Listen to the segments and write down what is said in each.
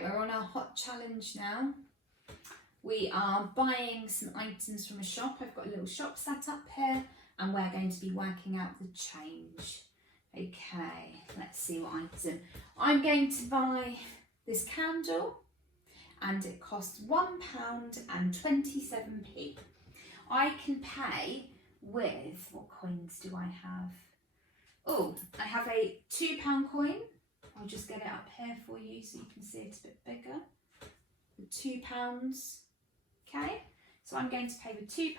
Right, we're on our hot challenge now. We are buying some items from a shop. I've got a little shop set up here and we're going to be working out the change. Okay, let's see what item. I'm going to buy this candle and it costs £1.27. I can pay with, what coins do I have? Oh, I have a £2 coin. I'll just get it up here for you so you can see it's a bit bigger. £2. Okay, so I'm going to pay with £2.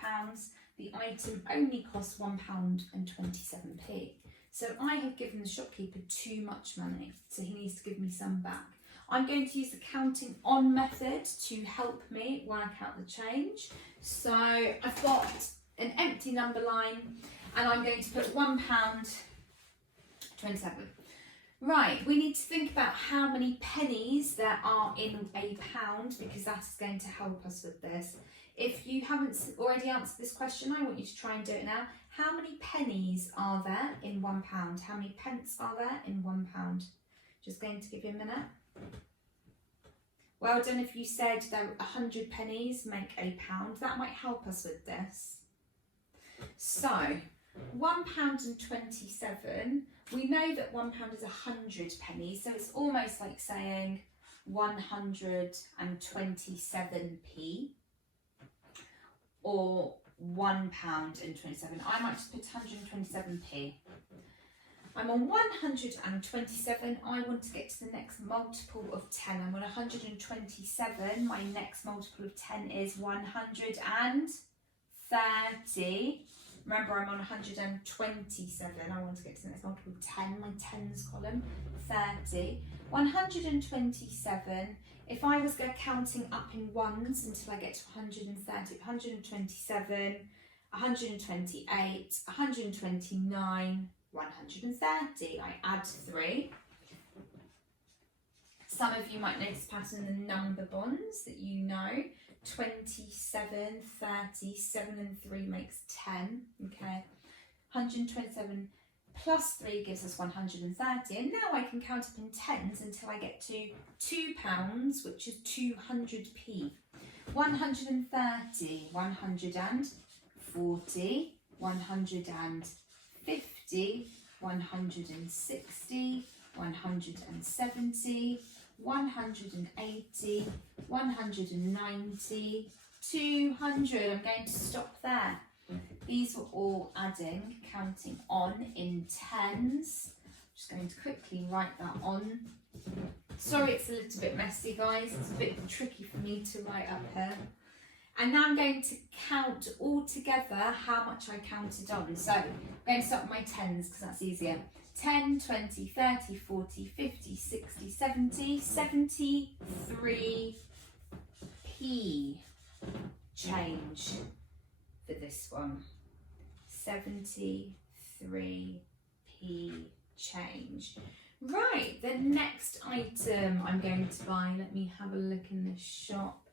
The item only costs £1.27. So I have given the shopkeeper too much money, so he needs to give me some back. I'm going to use the counting on method to help me work out the change. So I've got an empty number line and I'm going to put £1.27. Right, we need to think about how many pennies there are in a pound because that's going to help us with this. If you haven't already answered this question, I want you to try and do it now. How many pennies are there in £1? How many pence are there in £1? Just going to give you a minute. Well done if you said there 100 pennies make a pound. That might help us with this. So, £1.27, we know that £1 is 100 pennies, so it's almost like saying 127p or £1.27. I might just put 127p. I'm on 127, I want to get to the next multiple of 10. I'm on 127, my next multiple of 10 is 130. Remember, I'm on 127. I want to get to the next multiple of 10, my tens column, 30. 127, if I was counting up in ones until I get to 130, 127, 128, 129, 130. I add 3. Some of you might notice a pattern in the number bonds that you know. 27, 30, 7 and 3 makes 10, okay. 127 plus 3 gives us 130, and now I can count up in tens until I get to £2, which is 200p. 130, 140, 150, 160, 170, 180, 190, 200. I'm going to stop there. These were all adding, counting on in tens. I'm just going to quickly write that on. Sorry it's a little bit messy, guys. It's a bit tricky for me to write up here. And now I'm going to count all together how much I counted on. So I'm going to start with my tens because that's easier. 10, 20, 30, 40, 50, 60, 70, 73p change for this one. 73p change. Right, the next item I'm going to buy, let me have a look in the shop.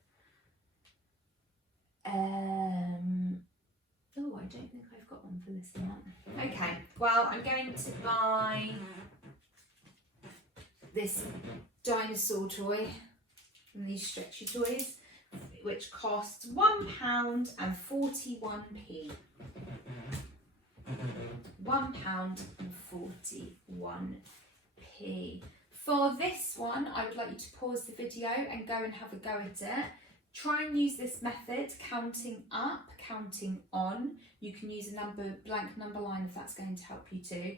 Oh, I don't think I've got one for this one. Okay, well, I'm going to buy this dinosaur toy from these stretchy toys, which costs £1.41p. £1.41p. For this one, I would like you to pause the video and go and have a go at it. Try and use this method, counting up, counting on. You can use a blank number line if that's going to help you too.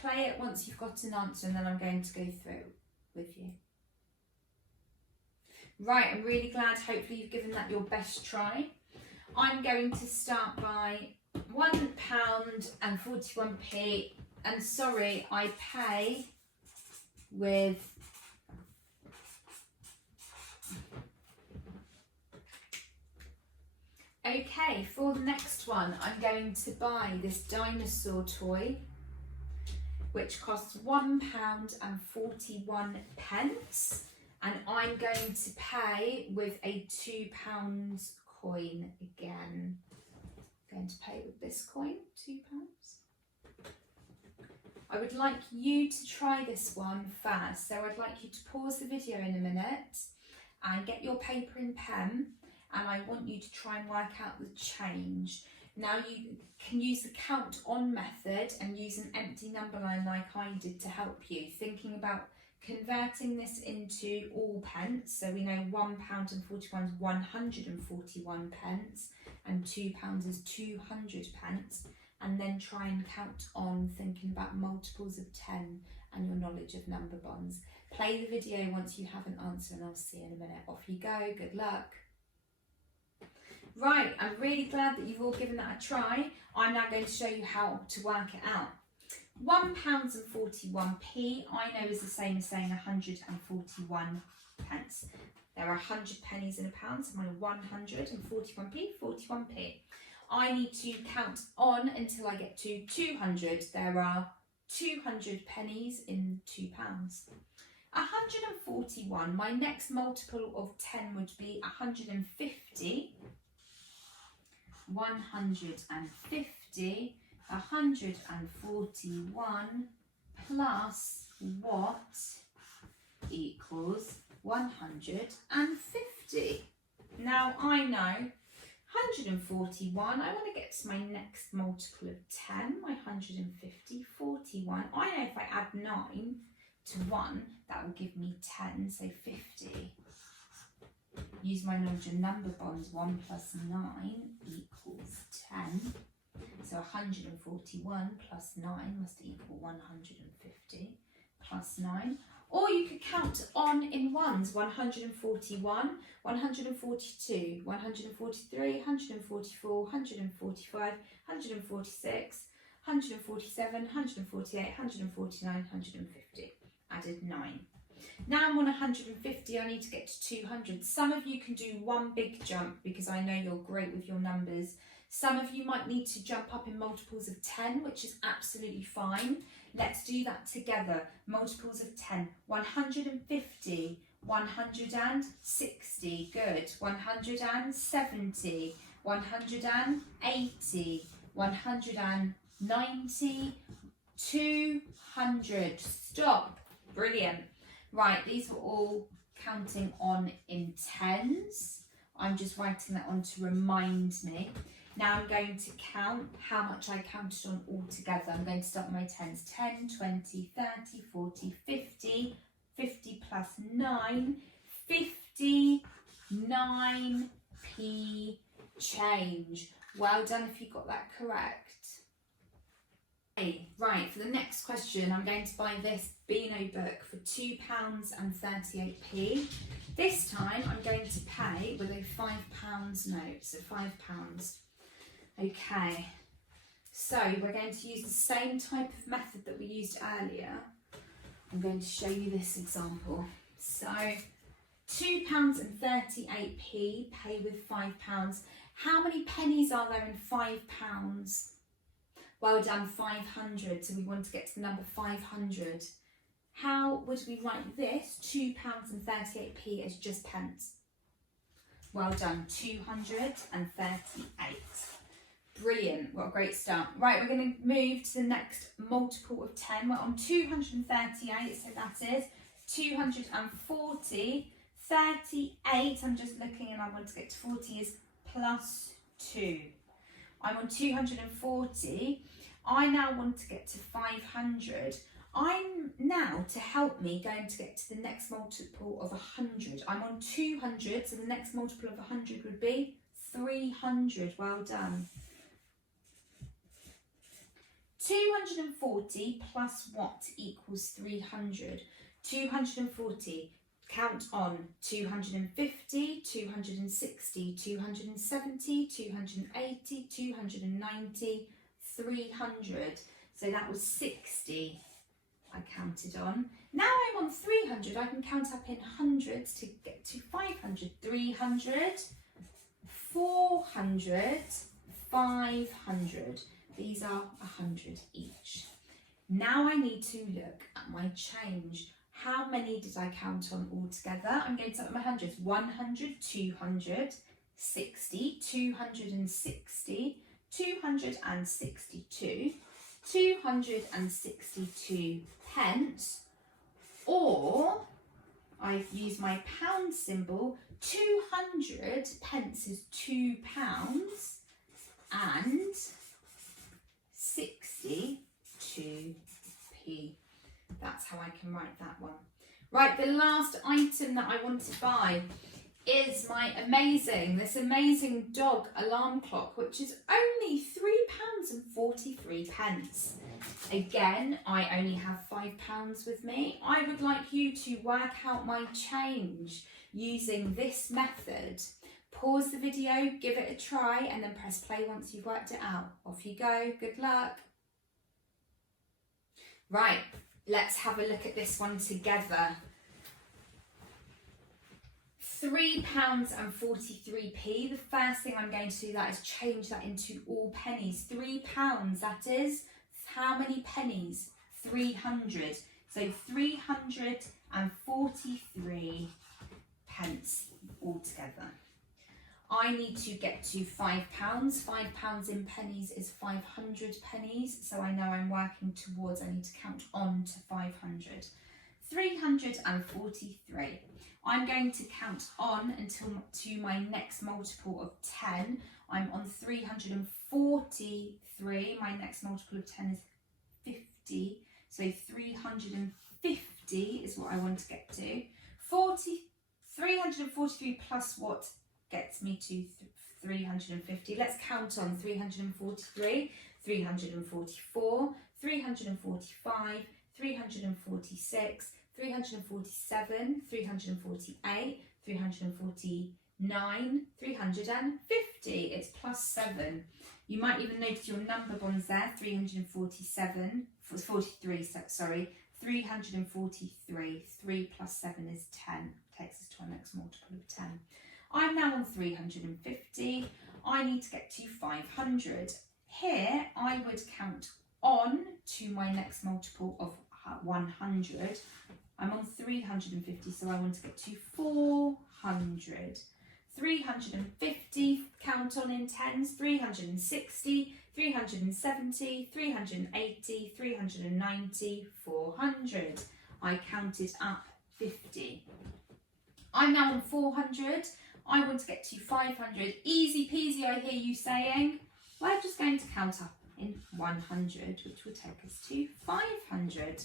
Play it once you've got an answer and then I'm going to go through with you. Right, I'm really glad, hopefully you've given that your best try. I'm going to start by £1.41p, and sorry, I pay with okay, for the next one, I'm going to buy this dinosaur toy, which costs £1.41, and I'm going to pay with a £2 coin again. I'm going to pay with this coin, £2. I I would like you to try this one first. So I'd like you to pause the video in a minute and get your paper and pen, and I want you to try and work out the change. Now you can use the count on method and use an empty number line like I did to help you, thinking about converting this into all pence. So we know £1.41 is 141 pence and £2 is 200 pence. And then try and count on, thinking about multiples of 10 and your knowledge of number bonds. Play the video once you have an answer and I'll see you in a minute. Off you go, good luck. Right, I'm really glad that you've all given that a try. I'm now going to show you how to work it out. £1.41, I know is the same as saying 141 pence. There are 100 pennies in a pound, so my 141p, 41p. I need to count on until I get to 200. There are 200 pennies in £2. 141, my next multiple of 10 would be 150. 150, 141 plus what equals 150. Now I know 141, I want to get to my next multiple of 10, my 150, 41. I know if I add 9 to 1, that will give me 10, so 50. Use my knowledge of number bonds, 1 plus 9 equals 10. So 141 plus 9 must equal 150 plus 9. Or you could count on in ones, 141, 142, 143, 144, 145, 146, 147, 148, 149, 150. Added 9. Now I'm on 150, I need to get to 200. Some of you can do one big jump because I know you're great with your numbers. Some of you might need to jump up in multiples of 10, which is absolutely fine. Let's do that together. Multiples of 10. 150, 160, good. 170, 180, 190, 200. Stop. Brilliant. Right, these were all counting on in tens. I'm just writing that on to remind me. Now I'm going to count how much I counted on all together. I'm going to start with my tens. 10, 20, 30, 40, 50. 50 plus 9. 59p change. Well done if you got that correct. Okay, right, for the next question, I'm going to buy this Beano book for £2.38. This time I'm going to pay with a £5 note, so £5. Okay, so we're going to use the same type of method that we used earlier. I'm going to show you this example. So £2.38, pay with £5. How many pennies are there in £5? Well done, 500. So we want to get to the number 500. How would we write this? £2.38 as just pence. Well done, 238. Brilliant, what a great start. Right, we're going to move to the next multiple of 10. We're on 238, so that is 240. 38, I'm just looking and I want to get to 40, is plus 2. I'm on 240. I now want to get to 500. I'm now, to help me, going to get to the next multiple of 100. I'm on 200, so the next multiple of 100 would be 300. Well done. 240 plus what equals 300? 240. Count on 250, 260, 270, 280, 290, 300. So that was 60 I counted on. Now I'm on 300. I can count up in hundreds to get to 500. 300, 400, 500. These are 100 each. Now I need to look at my change. How many did I count on all together? I'm going to start with my hundreds. 100, 200, 60, 260, 262, 262 pence, or I've used my pound symbol, 200 pence is £2 and 62p. That's how I can write that one. Right, the last item that I want to buy is this amazing dog alarm clock, which is only £3.43. Again, I only have £5 with me. I would like you to work out my change using this method. Pause the video, give it a try, and then press play once you've worked it out. Off you go, good luck. Right, let's have a look at this one together. £3.43. The first thing I'm going to do that is change that into all pennies. £3, that is how many pennies? 300. So 343 pence altogether. I need to get to £5. £5 in pennies is 500 pennies. So I know I'm working towards, I need to count on to 500. 343. I'm going to count on until to my next multiple of 10. I'm on 343. My next multiple of 10 is 50. So 350 is what I want to get to. 343 plus what gets me to 350. Let's count on 343, 344, 345, 346, 347, 348, 349, 350. It's plus 7. You might even notice your number bonds there, 43, sorry, 343. 3 plus 7 is 10. Takes us to our next multiple of 10. I'm now on 350. I need to get to 500. Here, I would count on to my next multiple of 100. I'm on 350, so I want to get to 400. 350, count on in tens, 360, 370, 380, 390, 400. I counted up 50. I'm now on 400. I want to get to 500. Easy peasy, I hear you saying. We're just going to count up in 100, which will take us to 500.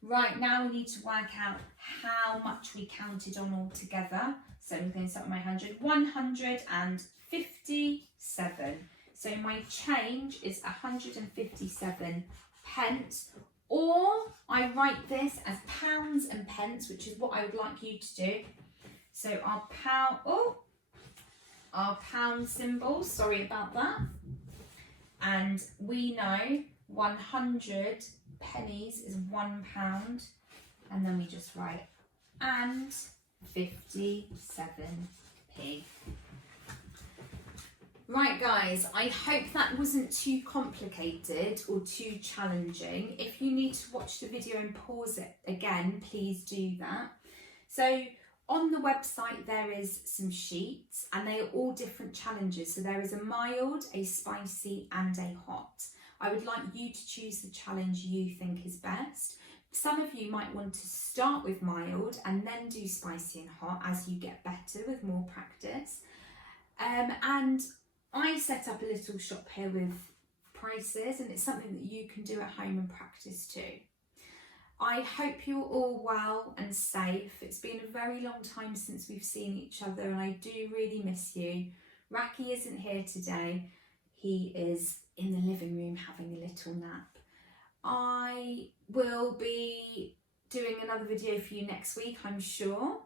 Right, now we need to work out how much we counted on all together. So I'm going to start with my 100. 157. So my change is 157 pence. Or I write this as pounds and pence, which is what I would like you to do. So our pound symbol, sorry about that. And we know 100 pennies is £1, and then we just write and 57p. Right guys, I hope that wasn't too complicated or too challenging. If you need to watch the video and pause it again, please do that. So on the website there is some sheets and they are all different challenges. So there is a mild, a spicy and a hot. I would like you to choose the challenge you think is best. Some of you might want to start with mild and then do spicy and hot as you get better with more practice. And I set up a little shop here with prices, and it's something that you can do at home and practice too. I hope you're all well and safe. It's been a very long time since we've seen each other and I do really miss you. Raki isn't here today. He is in the living room having a little nap. I will be doing another video for you next week, I'm sure.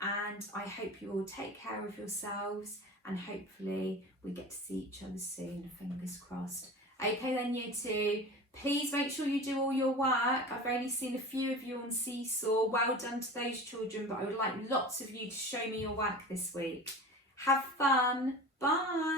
And I hope you all take care of yourselves and hopefully we get to see each other soon, fingers crossed. Okay then, year 2, please make sure you do all your work. I've only seen a few of you on Seesaw. Well done to those children, but I would like lots of you to show me your work this week. Have fun. Bye.